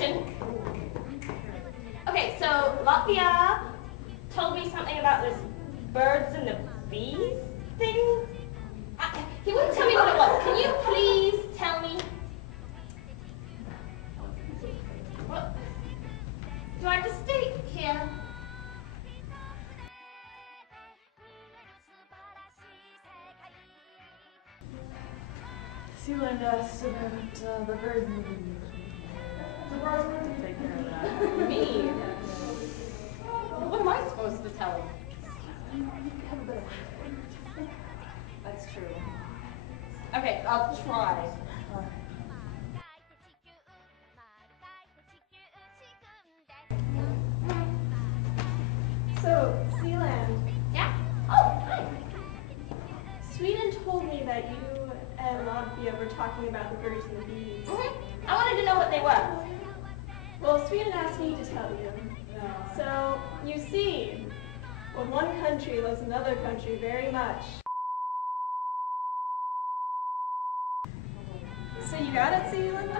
question. Okay, so Latvia told me something about this birds and the bees thing. He wouldn't tell me what it was. Can you please tell me? What? Do I have to stay here? Sealand asked about the birds and the bees. The birds want to take care of that. Me? What am I supposed to tell him? That's true. Okay, I'll try. So, Sealand, Yeah? Oh, hi. Sweden told me that you and Latvia were talking about the birds and the bees. I wanted to know what they were. Well, Sweden asked me to tell you. So, you see, when one country loves another country very much. So you got it, Sealand?